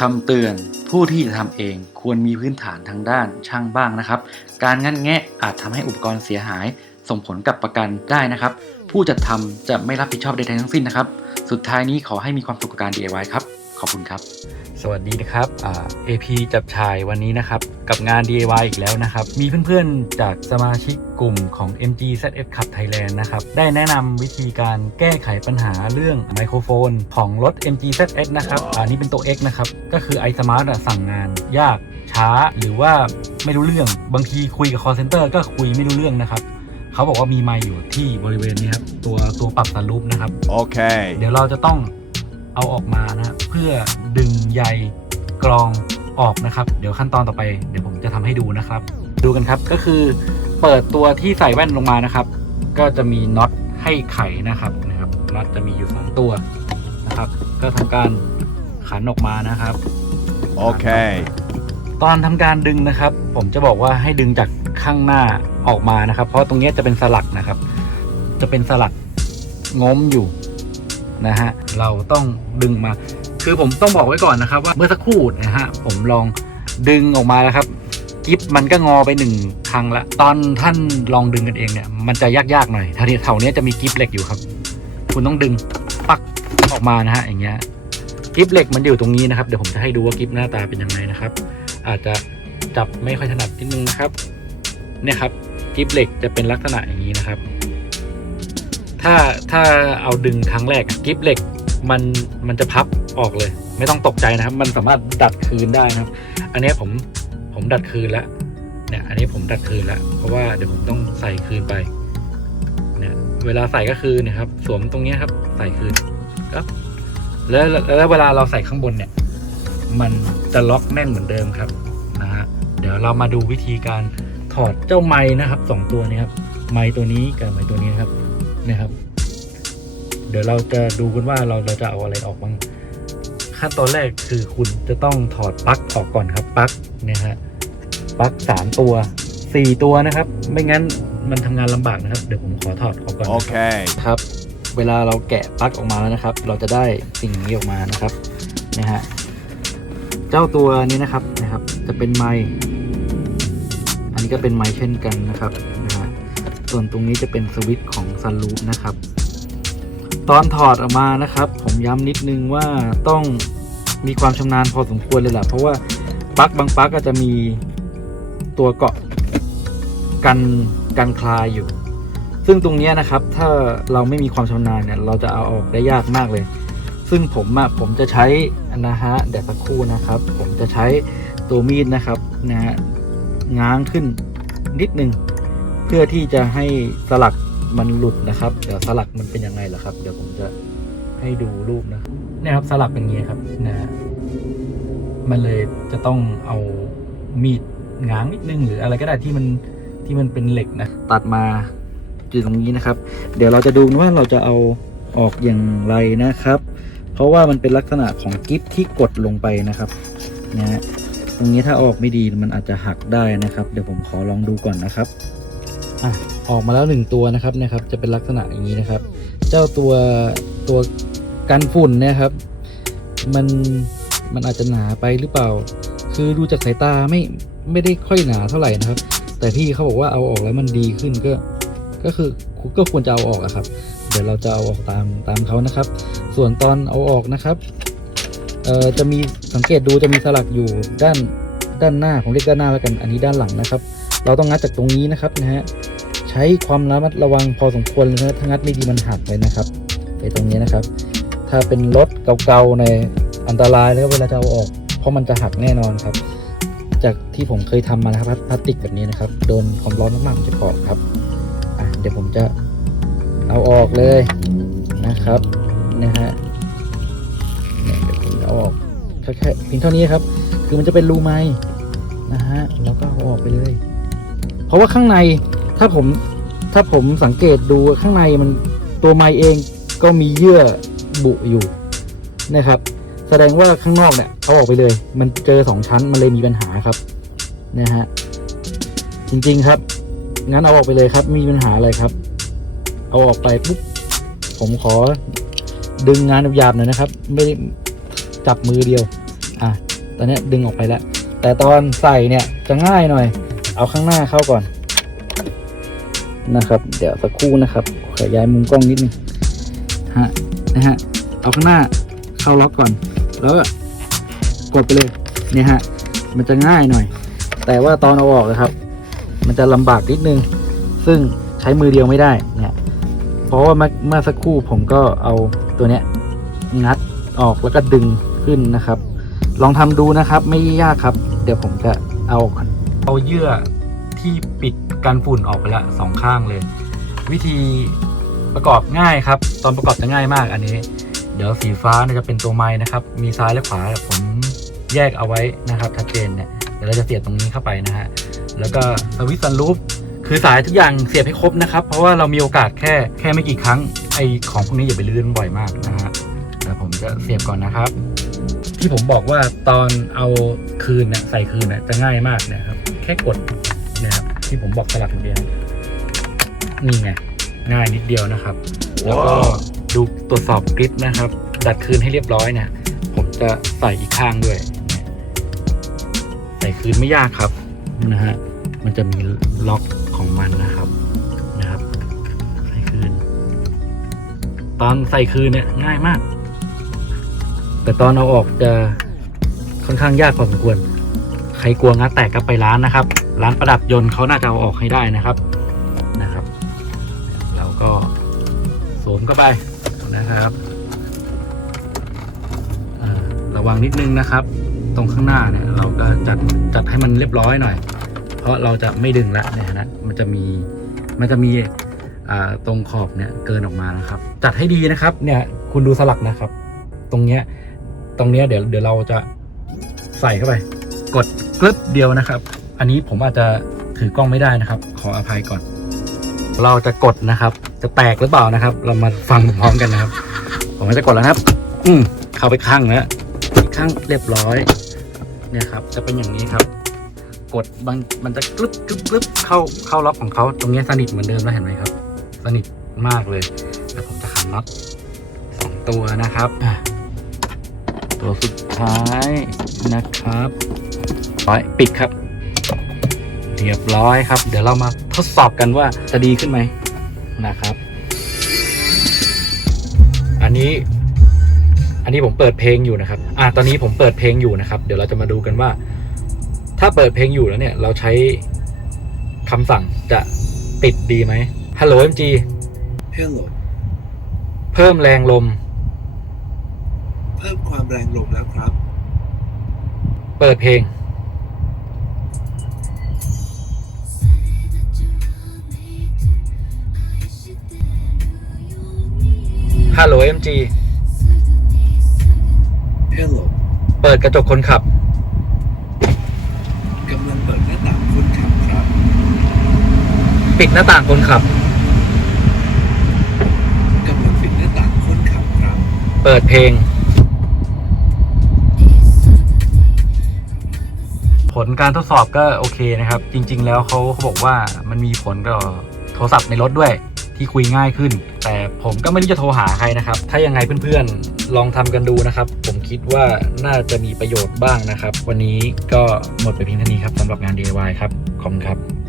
คำเตือนผู้ที่จะทำเองควรมีพื้นฐานทางด้านช่างบ้างนะครับ การงัดแงะอาจทำให้อุปกรณ์เสียหายส่งผลกับประกันได้นะครับ ผู้จัดทำจะไม่รับผิดชอบใดๆทั้งสิ้นนะครับ สุดท้ายนี้ขอให้มีความสุขกับการ DIY ครับ ขอบคุณครับ สวัสดีนะครับอ่า AP จับชายวันนี้นะครับ กับงาน DIY อีกแล้วนะครับ มีเพื่อนๆจากสมาชิกกลุ่มของ MGZS Club Thailand นะครับ ได้แนะนำวิธีการแก้ไขปัญหาเรื่องไมโครโฟนของรถ MGZS นะครับอันนี้เป็นตัว X นะครับ ก็คือ iSmart อะสั่งงานยากช้าหรือว่าไม่รู้เรื่องบางทีคุยกับ call center ก็คุยไม่รู้เรื่องนะครับเขาบอกว่ามีไมค์อยู่ที่บริเวณนี้ครับตัวตัวปรับสลูปนะครับ Okay. เดี๋ยวเราจะต้อง เอาออกมานะฮะเพื่อดึงใยกรองออกนะครับ เดี๋ยวขั้นตอนต่อไปเดี๋ยวผมจะทำให้ดูนะครับ ดูกันครับก็คือเปิดตัวที่ใส่แว่นลงมานะครับ ก็จะมีน็อตให้ไขนะครับนะครับน็อตจะมีอยู่สองตัวนะครับ ก็ทำการขันออกมานะครับ Okay. ตอนทำการดึงนะครับ ผมจะบอกว่าให้ดึงจากข้างหน้าออกมานะครับ เพราะตรงเนี้ยจะเป็นสลักนะครับ จะเป็นสลักง้มอยู่ นะฮะเราต้องดึงมา คือผมต้องบอกไว้ก่อนนะครับว่าเมื่อสักครู่นะฮะผมลองดึงออกมาแล้วครับกิฟมันก็งอไปหนึ่งครั้งละตอนท่านลองดึงกันเองเนี่ยมันจะยากๆหน่อยแถวนี้แถวนี้จะมีกิฟเหล็กอยู่ครับ คุณต้องดึงปักออกมานะฮะอย่างเงี้ยกิฟเหล็กมันอยู่ตรงนี้นะครับเดี๋ยวผมจะให้ดูว่ากิฟหน้าตาเป็นยังไงนะครับ อาจจะจับไม่ค่อยถนัดนิดนึงนะครับเนี่ยครับกิฟเหล็กจะเป็นลักษณะอย่างนี้นะครับ ถ้าถ้าเอาดึงครั้งแรกกิฟเหล็กมันมันจะพับออกเลย ไม่ต้องตกใจนะครับ มันสามารถดัดคืนได้นะครับ อันนี้ผมผมดัดคืนแล้วเนี่ยอันนี้ผมดัดคืนแล้ว เพราะว่าเดี๋ยวผมต้องใส่คืนไปเนี่ยเวลาใส่ก็คือนี่ยครับ สวมตรงนี้ครับใส่คืนครับแล้วแล้วเวลาเราใส่ข้างบนเนี่ย มันจะล็อกแน่นเหมือนเดิมครับนะฮะเดี๋ยวเรามาดูวิธีการถอดเจ้าไม้นะครับสองตัวนี้ครับไม้ตัวนี้กับไม้ตัวนี้ครับ นี่ยครับ เดี๋ยวเราจะดูกันว่าเราเราจะเอาอะไรออกบ้างขั้นตอนแรกคือคุณจะต้องถอดปลั๊กออกก่อนครับปลั๊กเนี่ยฮะปลั๊กสามตัวสี่ตัวนะครับ ไม่งั้นมันทำงานลำบากนะครับ เดี๋ยวผมขอถอดออกก่อนนะครับ Okay. ครับ เวลาเราแกะปลั๊กออกมาแล้วนะครับ เราจะได้สิ่งนี้ออกมานะครับนะฮะเจ้าตัวนี้นะครับนะครับ จะเป็นไม้อันนี้ก็เป็นไม้เช่นกันนะครับนะฮะ ส่วนตรงนี้จะเป็นสวิตช์ของซันรูฟนะครับ ตอนถอดออกมานะครับ ผมย้ำนิดนึงว่าต้องมีความชำนาญพอสมควรเลยแหละเพราะว่าปลั๊กบางปลั๊กก็จะมีตัวเกาะกันกันคลายอยู่ ซึ่งตรงนี้นะครับ ถ้าเราไม่มีความชำนาญเนี่ย เราจะเอาออกได้ยากมากเลย ซึ่งผมอะผมจะใช้นะฮะเดี๋ยวสักครู่นะครับ ผมจะใช้ตัวมีดนะครับนะฮะง้างขึ้นนิดนึง พื่อที่จะให้สลักมันหลุดนะครับ เดี๋ยวสลักมันเป็นยังไงล่ะครับ เดี๋ยวผมจะให้ดูรูปนะเนี่ยครับสลักเป็นอย่างนี้ครับนะมันเลยจะต้องเอามีดง้างนิดนึงหรืออะไรก็ได้ที่มันที่มันเป็นเหล็กนะตัดมาอยู่ตรงนี้นะครับ เดี๋ยวเราจะดูว่าเราจะเอาออกอย่างไรนะครับ เพราะว่ามันเป็นลักษณะของกิฟที่กดลงไปนะครับนะตรงนี้ถ้าออกไม่ดีมันอาจจะหักได้นะครับ เดี๋ยวผมขอลองดูก่อนนะครับ อะออกมาแล้วหนึ่งตัวนะครับนะครับ จะเป็นลักษณะอย่างนี้นะครับ เจ้าตัวตัวกันฝุ่นเนะครับ มันมันอาจจะหนาไปหรือเปล่า คือดูจากสายตาไม่ไม่ได้ค่อยหนาเท่าไหร่นะครับ แต่พี่เขาบอกว่าเอาออกแล้วมันดีขึ้นก็ก็คือก็ควรจะเอาออกอะครับ เดี๋ยวเราจะเอาออกตามตามเขานะครับ ส่วนตอนเอาออกนะครับเอ่อจะมีสังเกตดูจะมีสลักอยู่ด้านด้านหน้าผมเรียกด้านหน้าแล้วกัน อันนี้ด้านหลังนะครับ เราต้องงัดจากตรงนี้นะครับนะฮะ ใช้ความระมัดระวังพอสมควรเลยนะถ้างัดไม่ดีมันหักเลยนะครับไอ้ตรงนี้นะครับ ถ้าเป็นรถเก่าๆในอันตรายแล้วเวลาจะเอาออก เพราะมันจะหักแน่นอนครับ จากที่ผมเคยทำมานะครับพลาสติกแบบนี้นะครับโดนความร้อนมากๆมันจะเกาะครับอะเดี๋ยวผมจะเอาออกเลยนะครับนะฮะเนี่ยเดี๋ยวผมจะเอาออกแค่แค่เพียงเท่านี้ครับ คือมันจะเป็นรูไม้นะฮะแล้วก็เอาออกไปเลย เพราะว่าข้างใน ถ้าผมถ้าผมสังเกตดูข้างในมันตัวไม้เองก็มีเยื่อบุอยู่นะครับ แสดงว่าข้างนอกเนี่ยเอาออกไปเลย มันเจอสองชั้นมันเลยมีปัญหาครับนะฮะจริงๆครับ งั้นเอาออกไปเลยครับ มีปัญหาอะไรครับ เอาออกไปปุ๊บผมขอดึงงานหยาบหน่อยนะครับ ไม่ได้จับมือเดียว อะ ตอนนี้ดึงออกไปแล้ว แต่ตอนใส่เนี่ยจะง่ายหน่อย เอาข้างหน้าเข้าก่อน นะครับ เดี๋ยวสักครู่นะครับขอย้ายมุมกล้องนิดนึงฮะนะฮะเอาข้างหน้าเข้าล็อกก่อน แล้วก็กดไปเลยเนี่ยฮะมันจะง่ายหน่อย แต่ว่าตอนเอาออกนะครับ มันจะลำบากนิดนึง ซึ่งใช้มือเดียวไม่ได้เนี่ยเพราะว่าเมื่อสักครู่ผมก็เอาตัวเนี้ยงัดออกแล้วก็ดึงขึ้นนะครับ ลองทำดูนะครับ ไม่ยากครับ เดี๋ยวผมจะเอาเอาเยื่อที่ปิด กันฝุ่นออกไปละสองข้างเลย วิธีประกอบง่ายครับ ตอนประกอบจะง่ายมากอันนี้ เดี๋ยวสีฟ้าเนี่ยจะเป็นตัวไม้นะครับ มีซ้ายและขวาผมแยกเอาไว้นะครับชัดเจนเนี่ยเดี๋ยวเราจะเสียบตรงนี้เข้าไปนะฮะแล้วก็สวิตช์ซันรูฟคือสายทุกอย่างเสียบให้ครบนะครับ เพราะว่าเรามีโอกาสแค่แค่ไม่กี่ครั้งไอของพวกนี้อย่าไปลื่นบ่อยมากนะฮะเดี๋ยวผมจะเสียบก่อนนะครับ ที่ผมบอกว่าตอนเอาคืนเนี่ยใส่คืนเนี่ยจะง่ายมากนะครับ แค่กด ที่ผมบอกสลับอย่างเดียวนี่ไงง่ายนิดเดียวนะครับ แล้วก็ดูตรวจสอบกริปนะครับ ดัดคืนให้เรียบร้อยเนี่ย ผมจะใส่อีกข้างด้วยเนี่ยใส่คืนไม่ยากครับนะฮะมันจะมีล็อกของมันนะครับนะครับ ใส่คืน ตอนใส่คืนเนี่ยง่ายมาก แต่ตอนเอาออกจะค่อนข้างยากพอสมควร ใครกลัวงัดแตกก็ไปร้านนะครับ ร้านประดับยนต์เขาน่าจะเอาออกให้ได้นะครับนะครับ เราก็สวมเข้าไปนะครับระวังนิดนึงนะครับ ตรงข้างหน้าเนี่ย เราก็จัดจัดให้มันเรียบร้อยหน่อย เพราะเราจะไม่ดึงละเนี่ยนะมันจะมีมันจะมีตรงขอบเนี่ยเกินออกมานะครับ จัดให้ดีนะครับ เนี่ยคุณดูสลักนะครับ ตรงเนี้ยตรงเนี้ยเดี๋ยวเดี๋ยวเราจะใส่เข้าไป กดกลึบเดียวนะครับ อันนี้ผมอาจจะถือกล้องไม่ได้นะครับ ขออภัยก่อน เราจะกดนะครับ จะแตกหรือเปล่านะครับ เรามาฟังพร้อมกันนะครับ ผมจะกดแล้วครับ อืมเข้าไปข้างแล้วข้างเรียบร้อย เนี่ยครับ จะเป็นอย่างนี้ครับ กดบางมันจะกรึบกรึบกรึบเข้าเข้าล็อกของเขาตรงนี้สนิทเหมือนเดิมแล้วเห็นไหมครับ สนิทมากเลยแต่ผมจะขันน็อตสองตัวนะครับ ตัวสุดท้ายนะครับร้ปิดครับ เรียบร้อยครับ เดี๋ยวเรามาทดสอบกันว่าจะดีขึ้นไหมนะครับ อันนี้ อันนี้ผมเปิดเพลงอยู่นะครับ อะตอนนี้ผมเปิดเพลงอยู่นะครับ เดี๋ยวเราจะมาดูกันว่า ถ้าเปิดเพลงอยู่แล้วเนี่ย เราใช้คำสั่งจะติดดีไหม Hello MG Hello เพิ่มแรงลม เพิ่มความแรงลมแล้วครับ เปิดเพลง Hello MG Hello เปิดกระจกคนขับกำลังเปิดหน้าต่างคนขับครับ ปิดหน้าต่างคนขับกำลังปิดหน้าต่างคนขับครับ เปิดเพลง ผลการทดสอบก็โอเคนะครับ จริง ๆ แล้วเขาเขาบอกว่ามันมีผลต่อโทรศัพท์ในรถด้วยที่คุยง่ายขึ้น แต่ผมก็ไม่รู้จะโทรหาใครนะครับ ถ้ายังไงเพื่อนๆ ลองทำกันดูนะครับ ผมคิดว่าน่าจะมีประโยชน์บ้างนะครับ วันนี้ก็หมดไปเพียงเท่านี้ครับสำหรับงาน DIY ครับ ขอบคุณครับ